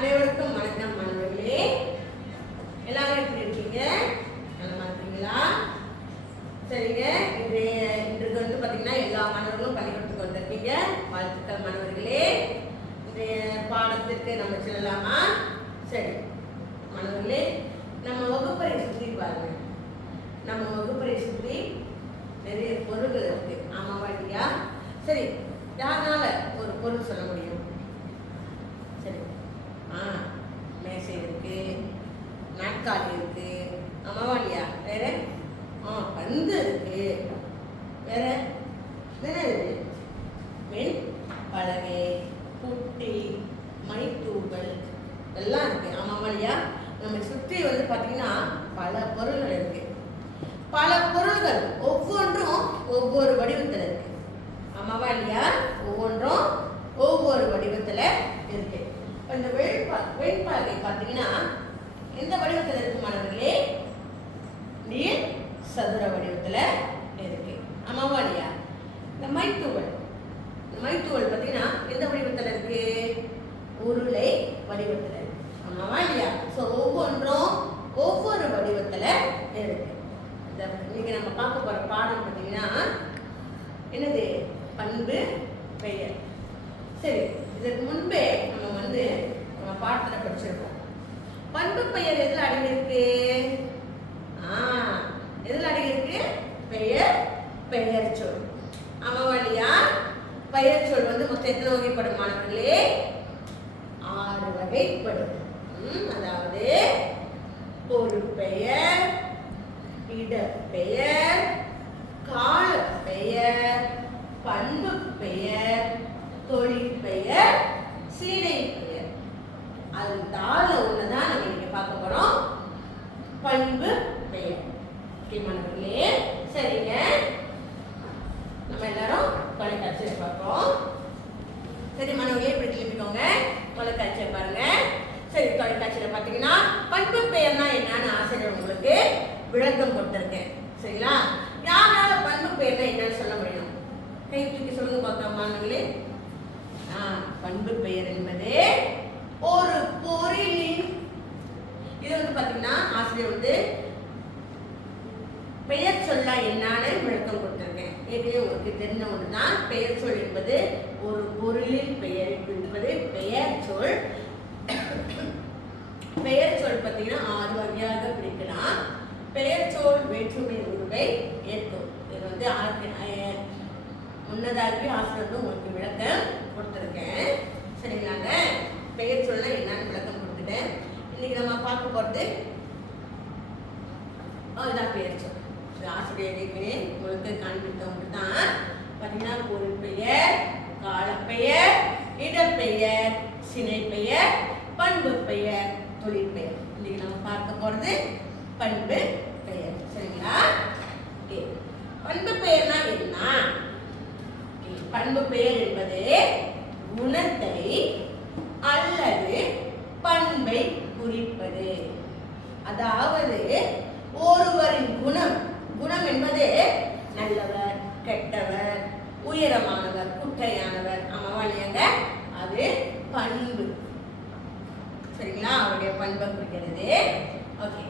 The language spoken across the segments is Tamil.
அனைவருக்கும் வணக்கம் மாணவர்களே. எல்லாரும் எப்படி இருக்கீங்க? நலமா இருக்கீங்களா? சரிங்க. இன்றைக்கு வந்து பார்த்தீங்கன்னா எல்லா மாணவர்களும் பள்ளிக்கூடத்துக்கு வந்திருக்கீங்க. வாழ்த்துக்கள் மாணவர்களே. இன்றைய பாடத்திற்கு நம்ம செல்லலாமா? சரி மாணவர்களே, நம்ம வகுப்பறை சுற்றி பாருங்க. நம்ம வகுப்பறை சுற்றி நிறைய பொருட்கள் இருக்கு. ஆமாவா இல்லையா? சரி, யாரால ஒரு பொருள் சொல்ல முடியும்? சரி, மேசை இருக்கு, நாற்காலி இருக்கு, ஆமாவா இல்லையா? வேற பந்து இருக்கு, வேற என்ன இருக்கு? மின் பலகை, புட்டி, மைத்தூவல் எல்லாம் இருக்கு. ஆமாவா இல்லையா? நம்ம சுற்றி வந்து பார்த்தீங்கன்னா பல பொருள்கள் இருக்கு. பல பொருள்கள் ஒவ்வொன்றும் ஒவ்வொரு வடிவத்தில் இருக்கு. ஆமாவா இல்லையா? ஒவ்வொன்றும் ஒவ்வொரு வடிவத்தில் இருக்கு. இந்த வெண்பாகை பார்த்தீங்கன்னா எந்த வடிவத்தில் இருக்கு மாணவர்களே? நீர் சதுர வடிவத்தில் இருக்கு. ஆமாவா இல்லையா? இந்த மைத்தூவல் பார்த்தீங்கன்னா எந்த வடிவத்தில் இருக்கு? உருளை வடிவத்தில் இருக்கு. ஆமாவா இல்லையா? ஸோ ஒவ்வொன்றும் ஒவ்வொரு வடிவத்தில் இருக்கு. இன்னைக்கு நம்ம பார்க்க போற பாடம் பார்த்தீங்கன்னா என்னது? பண்பு பெயர். சரி, இதற்கு முன்பே நம்ம பாடத்தில் படிச்சிருக்கோம். பண்பு பெயர் எதில் அடங்கியிருக்கு? எதில் அடங்கியிருக்கு? பெயர், பெயர் சொல். ஆமாவா இல்லையா? பெயர் சொல் வந்து மொத்தம் எத்தனை வகைப்படும் மாணவர்களே? 6 வகைப்படும். அதாவது பொருட்பெயர், இடப்பெயர், காலப்பெயர், பண்பு பெயர், தொழிற்பெயர், சீடை பெயர். அது தாழ ஒண்ணுதான் நம்ம இங்க பார்க்க போறோம். பண்பு பெயர். மாணவர்களே, சரிங்க, நம்ம எல்லாரும் தொலைக்காட்சியை பார்ப்போம். சரி மாணவர்களே, இப்படி திரும்பிக்கோங்க, தொலைக்காட்சியை பாருங்க. சரி, தொலைக்காட்சியில பாத்தீங்கன்னா பண்பு பெயர்னா என்னன்னு ஆசிரியர் உங்களுக்கு விளக்கம் கொடுத்திருக்கேன். சரிங்களா? யாரால பண்பு பெயர்னா என்னன்னு சொல்ல முடியும்? கை தூக்கி சொல்லுங்க பார்க்கலாம் மாணவர்களே. பண்பு பெயர் என்பது ஒரு பொருளின், இது வந்து பாத்தீங்கன்னா ஆசிரியர் வந்து பெயர் சொல்லா என்னன்னு விளக்கம் கொடுத்திருக்கேன். ஏற்கனவே உங்களுக்கு தெரிஞ்ச ஒன்றுதான். பெயர் சொல் என்பது ஒரு பொருளின் பெயரை குறிப்பது பெயர் சொல். பெயர் சொல் பார்த்தீங்கன்னா 6 வகையாக பிரிக்கலாம். பெயர் சொல் வேற்றுமை உருவை ஏற்கும். இது வந்து முன்னதாகவே ஆசிரியர் உங்களுக்கு விளக்கம் கொடுத்துருக்கேன். சரிங்களாங்க? பெயர் சொல்ல என்னன்னு விளக்கம் கொடுத்துட்டேன். இன்னைக்கு நம்ம பார்க்க போகிறது இதான் பெயர் சொல். ஆசிரியர் ஏற்கனவே உங்களுக்கு காண்பித்த ஒன்று தான். பார்த்தீங்கன்னா பொருட்பெயர், காலப்பெயர், இடப்பெயர், சினைப்பெயர், பண்பு பெயர், தொழிற்பெயர். இன்னைக்கு நம்ம பார்க்க போறது பண்பு பெயர். சரிங்களா? பண்பு பெயர்னா என்ன? பண்பு பெயர் என்பது குணத்தை அல்லது பண்பை குறிப்பது. அதாவது ஒருவரின் குணம் என்பது நல்லவர், கெட்டவர், உயரமானவர், குட்டையானவர், ஆமாவாங்க, அது பண்பு. சரிங்களா? அவருடைய பண்பை குறிக்கிறது. ஓகே,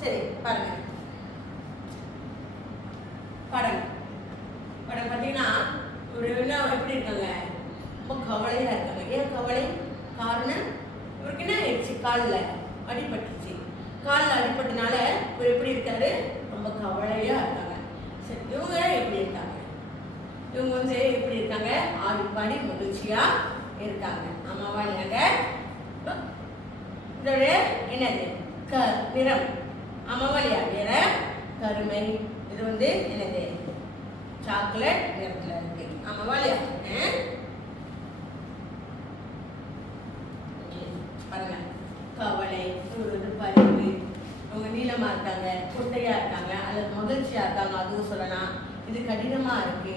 சரி பாருங்க. படம் பார்த்தீங்கன்னா ஒரு எப்படி இருக்காங்க? ரொம்ப கவலையா இருக்காங்க. ஏன் கவலை? காரணம் இவருக்கு என்ன ஆயிடுச்சு? காலில் அடிபட்டுச்சு. காலில் அடிபட்டனால இவர் எப்படி இருக்காரு? ரொம்ப கவலையா இருக்காங்க. சரி, இவங்க எப்படி இருக்காங்க? இவங்க வந்து எப்படி இருக்காங்க? ஆடி பாடி மகிழ்ச்சியா இருக்காங்க. ஆமாவா இல்லைங்க? இதோட என்னது? நிறம். ஆமாவா இல்லையா? நிறம் கருமை. இது வந்து என்னது? சாக்லேட் நிறத்துல இருக்கு. ஆமாவா இல்லையா? பாருங்க, கவலை, பரிவு. அவங்க நீளமா இருக்காங்க, குட்டையா இருக்காங்க, அல்லது மகிழ்ச்சியா இருக்காங்க, அதுவும் சொல்லலாம். இது கடினமா இருக்கு,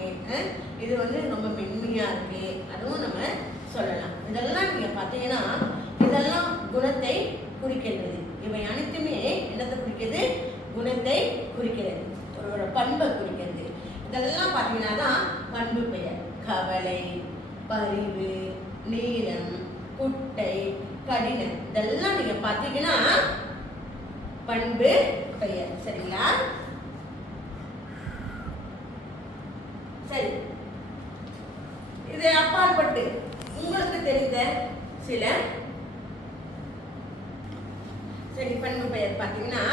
இது வந்து ரொம்ப மென்மையா இருக்கு, அதுவும் நம்ம சொல்லலாம். இதெல்லாம் நீங்க பார்த்தீங்கன்னா இதெல்லாம் குணத்தை குறிக்கிறது. இவை அனைத்துமே என்னத்தை குறிக்கிறது? குணத்தை குறிக்கிறது, ஒரு பண்பை குறிக்கிறது. பார்த்தீங்கன்னா தான் பண்பு பெயர். கவலை, பரிவு, நீளம், குட்டை, கடினம் இதெல்லாம் நீங்க பார்த்தீங்கன்னா பண்பு பெயர். சரிங்களா? சரி, இது அப்பாற்பட்டு உங்களுக்கு தெரிந்த சில சரி பண்பு பெயர் பார்த்தீங்கன்னா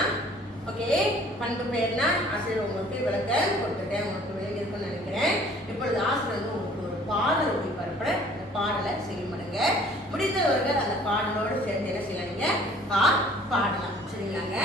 ஓகே. பண்பு பெயர்னா ஆசிரியர் உங்களுக்கு விளக்க கொடுத்துட்டேன், உங்களுக்கு விளங்கி இருக்குன்னு நினைக்கிறேன். இப்பொழுது ஆசிரியர் வந்து உங்களுக்கு ஒரு பாடல் ஒளிபரப்புற அந்த பாடலை செய்யுமாடுங்க. முடிந்தவர்கள் அந்த பாடலோடு சேர்ந்து என்ன செய்யலாங்க பாடலாம். சரிங்களாங்க?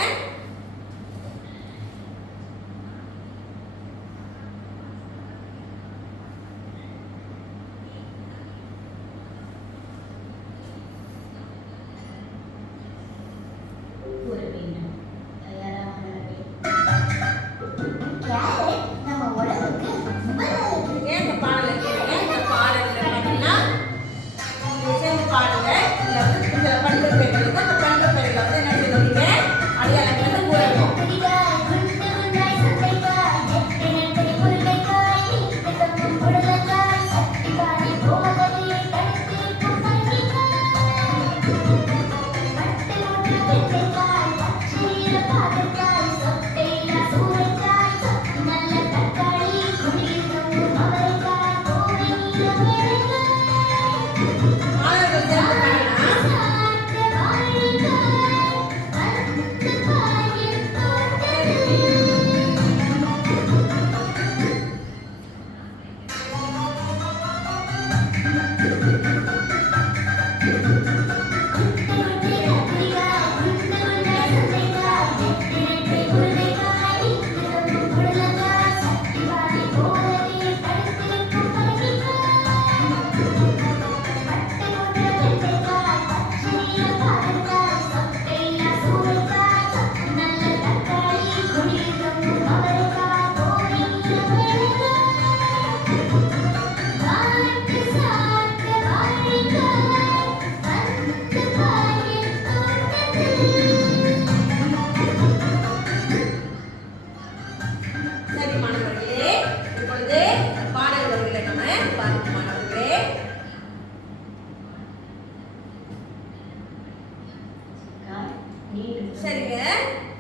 சரிங்க,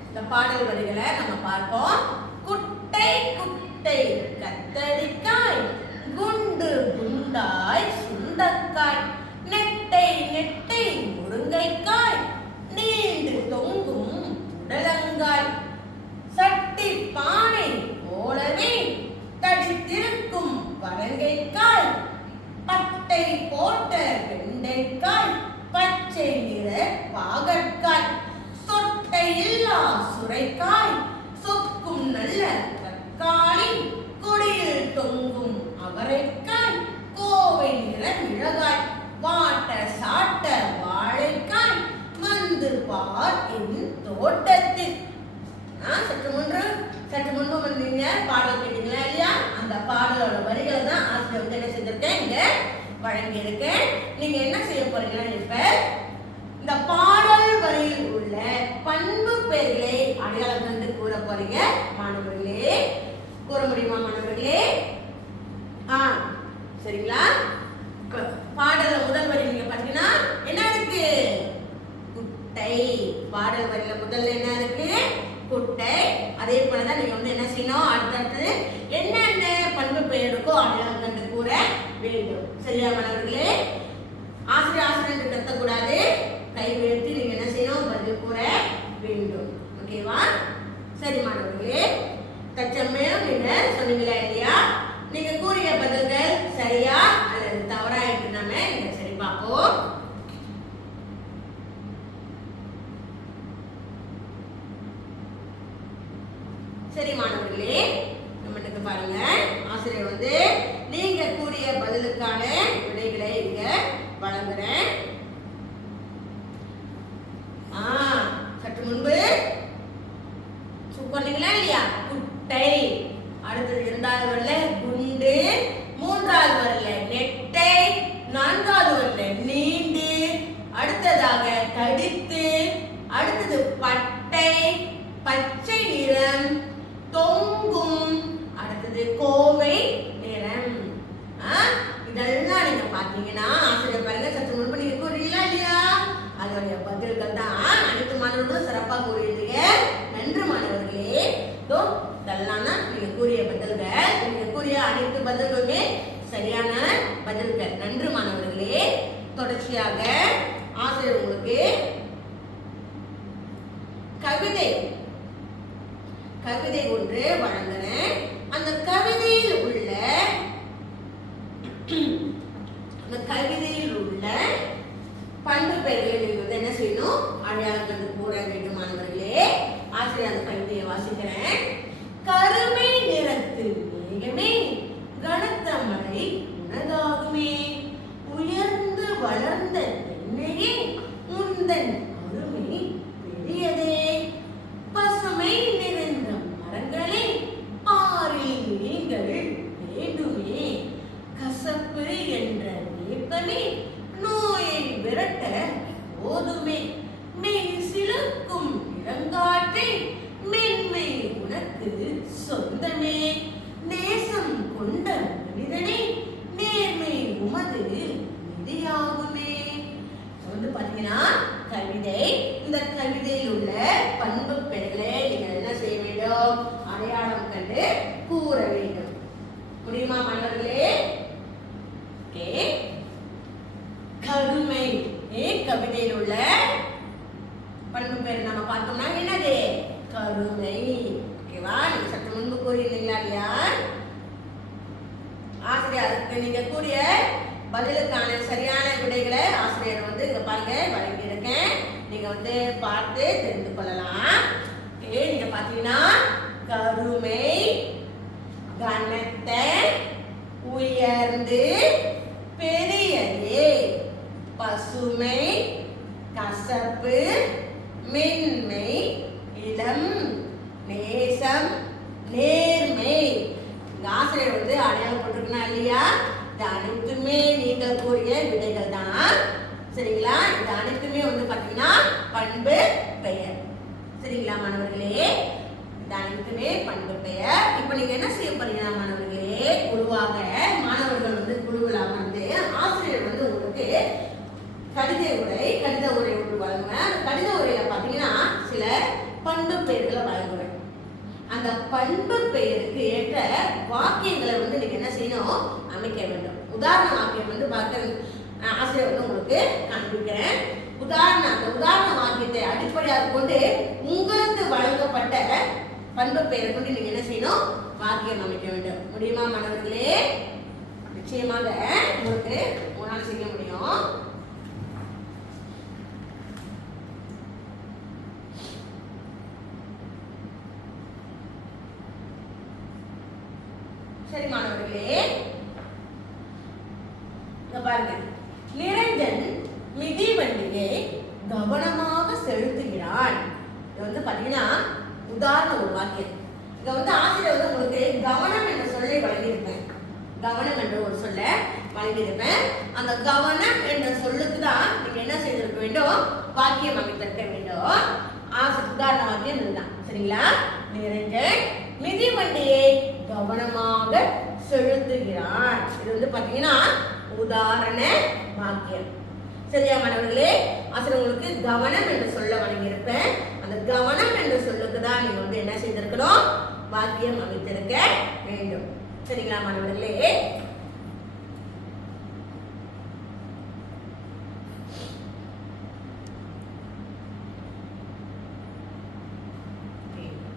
இந்த பாடல் வரிகளை நம்ம பார்ப்போம். குட்டை குட்டை கத்தரிக்காய், குண்டு குண்டாய் சுண்டக்காய், நெட்டை நெட்டை முருங்கைக்காய், நீண்டு தொங்கும் புடலங்காய், சட்டி பானை போலவே தடித்திருக்கும் பரங்கைக்காய், பட்டை போட்ட வெண்டைக்காய், பச்சை நிற பாகற்காய், சொட்டை இல்லா சுரைக்காய், சொக்கும் நல்ல தக்காளி, கொடியில் தொங்கும் அவரைக்காய், கோவை நிற மிளகாய், வாட்ட சாட்ட வாழைக்காய், வந்து பார் என் தோட்டத்தில். சற்று முன்பு வந்தீங்க பாடல் கேட்டீங்களா இல்லையா? அந்த பாடலோட வரிகளை தான் ஆசிரியர் வந்து என்ன செஞ்சிருக்கேன், இங்க வழங்கி இருக்கேன். நீங்க என்ன செய்ய போறீங்கன்னா, இப்ப இந்த பாடல் வரியில் உள்ள பண்பு பெயர்களை அடையாளம் கண்டு கூற போறீங்க மாணவர்களே. கூற முடியுமா மாணவர்களே? சரிங்களா? பாடல முதல் வரி நீங்க பாத்தீங்கன்னா என்ன இருக்கு? குட்டை. பாடல் வரியில முதல்ல என்ன இருக்கு? குட்டை. அதே போலதான் நீங்க வந்து என்ன செய்யணும், அடுத்தடுத்து என்னென்ன பண்பு பெயர் இருக்கோ அடையாளம் கண்டு கூற வேண்டும். சரியா மாணவர்களே? ஆசிரியர் கத்தக்கூடாது, கை உயர்த்தி நீங்க என்ன செய்யணும், பதில் கூற வேண்டும். ஓகேவா? சரி மாணவர்களே, தற்சமயம் நீங்க சொன்னீங்களா இல்லையா? நீங்க கூறிய பதில்கள் சரியா அல்லது தவறா என்று நாம இங்க சரி பார்ப்போம். சரி மாணவர்களே, நம்ம பாருங்க, ஆசிரியர் வந்து நீங்க கூறிய பதிலுக்கான விடைகளை இங்க வழங்குறேன். சற்று முன்பு சொன்னீங்களா இல்லையா? குட்டை. அடுத்தது இரண்டாவது நீங்க கூறிய பதில்கள். நீங்க கூறிய அனைத்து பதில்களுமே சரியான பதில்கள். நன்று மாணவர்களே. தொடர்ச்சியாக ஆசிரியர் உங்களுக்கு கவிதை ஒன்று வழங்குறேன். அந்த கவிதையில் உள்ள பண்பு பெயர்களை நீங்கள் என்ன செய்யணும்? அடையாளம் கண்டு கூற வேண்டும் மாணவர்களே. ஆசிரியர் அந்த கவிதையை வாசிக்கிறேன். கருமை நிறத்து மேகமே கனத்த மழை உனதாகுமே, உயர்ந்து வளர்ந்த தென்னையே உந்தன் அருமை பெரியதே, பசுமை நிறைந்த மரங்களே பாரில் நீங்கள் வேண்டுமே, கசப்பு என்ற வேப்பமே நோயை விரட்ட போதுமே, மெய் சிலுக்கும் இளங்காற்றே மென்மை உனக்கு சொந்தமே, நேசம் கொண்ட மனிதனே நேர்மை உமது நிதியாகுமே. பாத்தீங்கன்னா கவிதை. இந்த கவிதையில் உள்ள பண்பு பெயர்களை நீங்கள் என்ன செய்ய வேண்டும்? அடையாளம் கண்டு கூற வேண்டும். முடியுமா மாணவர்களே? கருமை கவிதையில் உள்ள பண்பு பெயர் நம்ம பார்த்தோம்னா என்னது? கருமை. ஓகேவா? நீங்க சற்று முன்பு கூறியிருந்தீங்களா இல்லையா? ஆசிரியர் அதுக்கு நீங்க கூறிய பதிலுக்கான சரியான விடைகளை ஆசிரியர் இங்க பாருங்க வழங்கியிருக்கேன். நீங்க பார்த்து தெரிந்து கொள்ளலாம். நீங்க பாத்தீங்கன்னா கருமை, கனத்த, உயர்ந்து, பெரியதே, பசுமை, கசப்பு, மென்மை, இளம், நேசம், நேர்மை. ஆசிரியர் அடையாளம் போட்டிருக்கா இல்லையா? இது அனைத்துமே நீங்கள் கூறிய விடைகள் தான். சரிங்களா? இது அனைத்துமே பாத்தீங்கன்னா பண்பு பெயர். சரிங்களா மாணவர்களே? இது அனைத்துமே பண்பு பெயர். இப்ப நீங்க என்ன செய்ய போறீங்கன்னா மாணவர்களே, குழுவாக மாணவர்கள் குழுவில் அமர்ந்து ஆசிரியர் உங்களுக்கு கடித உரை ஒன்று வழங்குவேன். அந்த கடித உரையில பாத்தீங்கன்னா சில பண்பு பெயர்களை வழங்குவேன். அந்த பண்பு பெயருக்கு ஏற்ற வாக்கியங்களை நீங்க என்ன செய்யணும்? அமைக்க வேண்டும். உதாரண வாக்கியம் பார்க்க ஆசிரியர் உங்களுக்கு காண்பிக்கிறேன். அந்த உதாரண வாக்கியத்தை அடிப்படையாக கொண்டு உங்களுக்கு வழங்கப்பட்ட பண்பு பெயரை கொண்டு நீங்க என்ன செய்யணும்? வாக்கியம் அமைக்க வேண்டும். முடியுமா மாணவர்களே? நிச்சயமாக உங்களுக்கு உங்களால் செய்ய முடியும். சரி மாணவர்களே, பாருங்க. நிரஞ்சன் மிதிவண்டியை கவனமாக செலுத்துகிறான். இது பாத்தீங்கன்னா உதாரண ஒரு வாக்கியம். இங்க ஆசிரியர் உங்களுக்கு கவனம் என்ற சொல்லை வழங்கியிருப்பேன். கவனம் என்ற ஒரு சொல்ல வழங்கியிருப்பேன். அந்த கவனம் என்ற சொல்லுக்கு தான் நீங்க என்ன செய்திருக்க வேண்டும்? வாக்கியம் அமைத்திருக்க வேண்டும். உதாரண வாக்கியம் இதுதான். சரிங்களா? நிரஞ்சன் மிதிவண்டியை கவனமாக செலுத்துகிறான். இது பாத்தீங்கன்னா உதாரண வாக்கியம். சரியா மாணவர்களே? ஆசிரியர் உங்களுக்கு கவனம் என்று சொல்ல வழங்கியிருப்பேன். அந்த கவனம் என்று சொல்லுக்கு தான் நீங்க என்ன செய்திருக்கணும்? வாக்கியம் அமைத்திருக்க வேண்டும். சரிங்களா மாணவர்களே?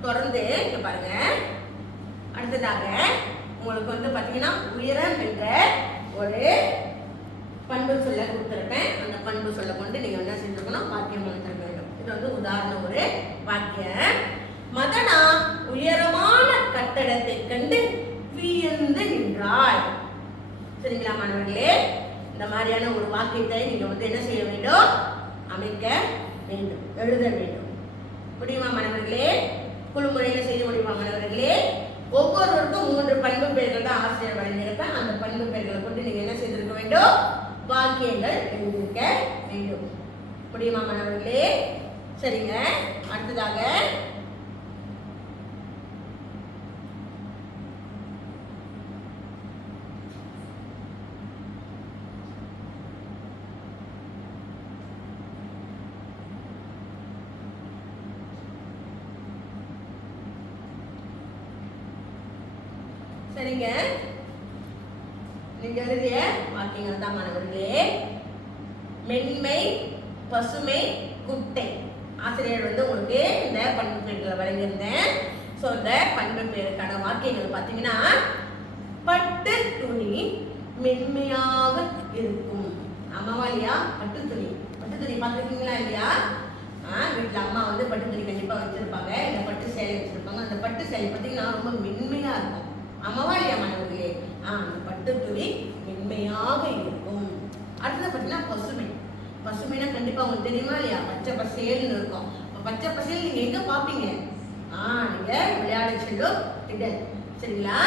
தொடர்ந்து பாருங்க. அடுத்ததாக உங்களுக்கு பாத்தீங்கன்னா உயரம் என்ற ஒரு பண்பு சொல்ல கொடுத்திருப்பேன். அந்த பண்பு சொல்ல கொண்டு நீங்க என்ன செஞ்சிருக்கணும்? வாக்கியம் அமைத்திருக்க வேண்டும். இது உதாரண ஒரு வாக்கியம். மதனா உயரமான கட்டடத்தை கண்டு வியந்து நின்றாள். சரிங்களா மாணவர்களே? இந்த மாதிரியான ஒரு வாக்கியத்தை நீங்க என்ன செய்ய வேண்டும்? அமைக்க வேண்டும், எழுத வேண்டும். முடியுமா மாணவர்களே? குழு முறையில செய்ய முடியுமா மாணவர்களே? ஒவ்வொருவருக்கும் 3 பண்பு பெயர்கள் தான் ஆசிரியர் வழங்கியிருப்பேன். அந்த பண்பு பெயர்களை கொண்டு நீங்க என்ன செய்திருக்க வேண்டும்? வாக்கியங்கள் எழுதியிருக்க வேண்டும். முடியுமா மாணவர்களே? சரிங்க. அடுத்ததாக சரிங்க, நீங்க எழுதிய வாக்கியங்கள் தான் மாணவர்களே. மென்மை, பசுமை, குட்டை. ஆசிரியர் வந்து உங்களுக்கு இந்த பண்பு பெயர்களை வழங்கியிருந்தேன். ஸோ இந்த பண்பு பெயருக்கான வாக்கியங்கள் பார்த்தீங்கன்னா, பட்டு துணி மென்மையாக இருக்கும். ஆமாவா இல்லையா? பட்டு துணி பார்த்துருக்கீங்களா இல்லையா? வீட்டில் அம்மா வந்து பட்டு துணி கண்டிப்பாக வச்சிருப்பாங்க, இல்லை பட்டு சேலை வச்சிருப்பாங்க. அந்த பட்டு சேலை பார்த்தீங்கன்னா ரொம்ப மென்மையா இருக்கும். ஆமாவா இல்லையா மாணவர்களே? அந்த பட்டு துணி மென்மையாக இருக்கும். அடுத்தது பார்த்தீங்கன்னா பசுமைனா கண்டிப்பா உங்களுக்கு தெரியுமா இல்லையா? பச்சை பசேல்னு இருக்கும். பச்சை பசேல் நீங்க எங்க பாப்பீங்க? நீங்க விளையாட செல்லும் திடல். சரிங்களா?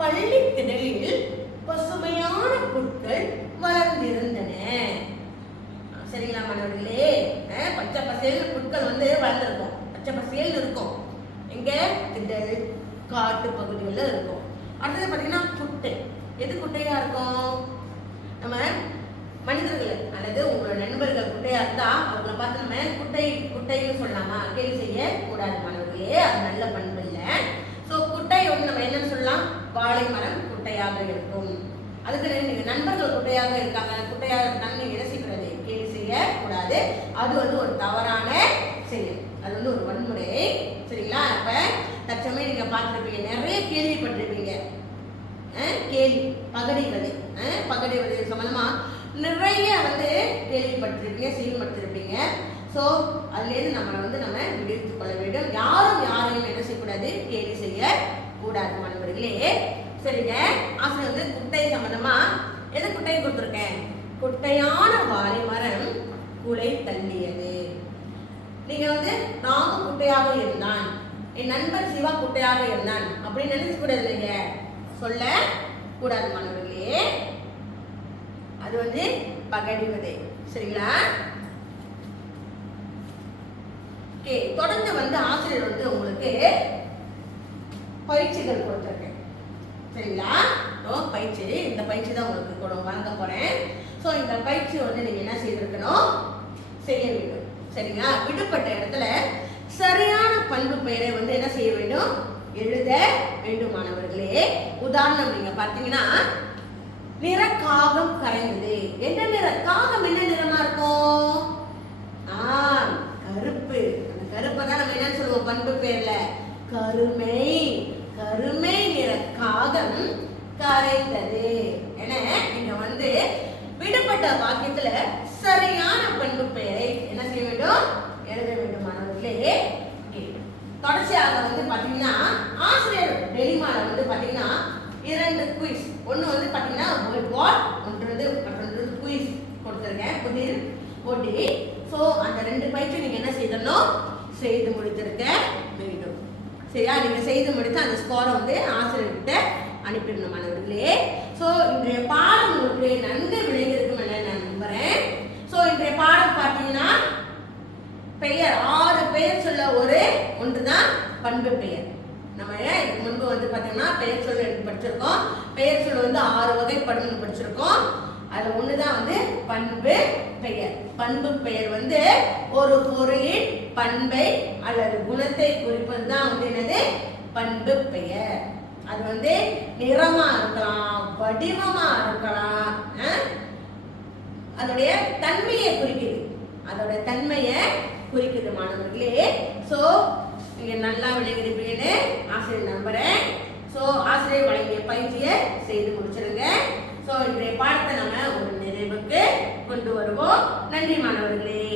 பள்ளி திடலில் பசுமையான புற்கள் வளர்ந்திருந்தன. சரிங்களா மாணவர்களே? பச்சை பசேல் புற்கள் வந்து வளர்ந்துருக்கும், பச்சை பசேல் இருக்கும். எங்க? திடல், காட்டு பகுதிகளில் இருக்கும். அடுத்தது பார்த்தீங்கன்னா குட்டை. எது குட்டையா இருக்கும்? நம்ம மனிதர்கள் அல்லது உங்களோட நண்பர்கள் குட்டையா இருந்தா அவங்களை பார்த்து நம்ம குட்டைன்னு சொல்லலாமா? கேள்வி செய்ய கூடாது மாணவர்களே, அது நல்ல பண்பு இல்லை. ஸோ குட்டை வந்து நம்ம என்னன்னு சொல்லலாம்? வாழை மரம் குட்டையாக இருக்கும். அதுக்கு நீங்க நண்பர்கள் குட்டையாக இருக்காங்க, குட்டையாக இருக்காங்க, நீங்க என்ன செய்யக்கூடாது? கேள்வி செய்ய கூடாது. அது வந்து ஒரு தவறான செயல், அது வந்து ஒரு வன்முறை. சரிங்களா? அப்ப தற்சமயம் நீங்க பார்த்துருப்பீங்க, நிறைய கேள்விப்பட்டிருப்பீங்க. கேள்வி பகடி வதை சம்பந்தமா நிறைய வந்து கேள்விப்பட்டிருப்பீங்க, செயல்படுத்திருப்பீங்க. ஸோ அதுலேருந்து நம்ம விடுவித்துக் கொள்ள வேண்டும். யாரையும் என்ன செய்யக்கூடாது? கேள்வி செய்ய கூடாது மாணவர்களே. சரிங்க, ஆசிரியர் வந்து குட்டை சம்பந்தமா எது குட்டையை கொடுத்துருக்கேன்? குட்டையான வாழை மரம் குலை தள்ளியது. நீங்க வந்து நாமும் குட்டையாக இருந்தான், என் நண்பர் சிவா குட்டையாக இருந்தான் அப்படின்னு நினைச்சு கூடாது இல்லைங்க, சொல்ல கூடாது மாணவர்களே. அது வந்து பகடிவதை. சரிங்களா? தொடர்ந்து வந்து ஆசிரியர் வந்து உங்களுக்கு பயிற்சிகள் கொடுத்துருக்கேன். சரிங்களா? பயிற்சி, இந்த பயிற்சி தான் உங்களுக்கு வழங்க போறேன். ஸோ இந்த பயிற்சி வந்து நீங்க என்ன செய்திருக்கணும்? செய்ய வேண்டும். சரிங்களா? விடுபட்ட இடத்துல சரியான பண்பு பெயரை வந்து என்ன செய்ய வேண்டும்? எழுத வேண்டும் மாணவர்களே. உதாரணம் நீங்க பார்த்தீங்கன்னா, நிற காகம் கரைந்தது. என்ன நிற காகம்? என்ன நிறமா இருக்கும்? கருப்பு. அந்த கருப்பை தான் நம்ம என்ன சொல்லுவோம் பண்பு பெயர்ல? கருமை. கருமை நிற காகம் கரைந்தது. என நீங்க வந்து விடுபட்ட வாக்கியத்துல சரியான பண்பு பெயரை என்ன செய்ய வேண்டும்? எழுத வேண்டும் மாணவர்களே. தொடர்ச்சியாக வந்து பாத்தீங்கன்னா, ஆசிரியர் டெலிமால வந்து பாத்தீங்கன்னா 2 குயிஸ். ஒன்று வந்து பாத்தீங்கன்னா வாட், மற்றொன்று குயிஸ் கொடுத்துருக்கேன், புதிர் போட்டி. ஸோ அந்த 2 பயிற்சி நீங்க என்ன செய்யணும்? செய்து முடித்திருக்க வேண்டும். சரியா? நீங்க செய்து முடித்து அந்த ஸ்கோரை வந்து ஆசிரியர்கிட்ட அனுப்பிடணும் மாணவர்களே. ஸோ இன்றைய பாடம் உங்களுக்கு நன்கு விளங்கியிருக்கும் என நான் நம்புறேன். ஸோ இன்றைய பாடம் பார்த்தீங்கன்னா பெயர் 6 பெயர் சொல்ல ஒன்றுதான் பண்பு பெயர். நம்ம இதுக்கு முன்பு வந்து பார்த்தீங்கன்னா பெயர் சொல்ல படிச்சிருக்கோம். பெயர் சொல்ல வந்து 6 வகைப்படும் படிச்சிருக்கோம். அதுல ஒண்ணுதான் வந்து பண்பு பெயர். பண்பு பெயர் வந்து ஒரு பொருளின் பண்பை அல்லது குணத்தை குறிப்பது தான் வந்து என்னது? பண்பு பெயர். அது வந்து நிறமா இருக்கலாம், வடிவமா இருக்கலாம், அதோடைய தன்மையை குறிக்குது. அதோட தன்மையை குறிக்குது மாணவர்களே. ஸோ நீங்க நல்லா விளங்கியிருப்பீங்கன்னு ஆசிரியர் நம்புறேன். ஸோ ஆசிரியர் வழங்கிய பயிற்சியை செய்து முடிச்சிருங்க. ஸோ இன்றைய பாடத்தை நம்ம ஒரு நிறைவுக்கு கொண்டு வருவோம். நன்றி மாணவர்களே.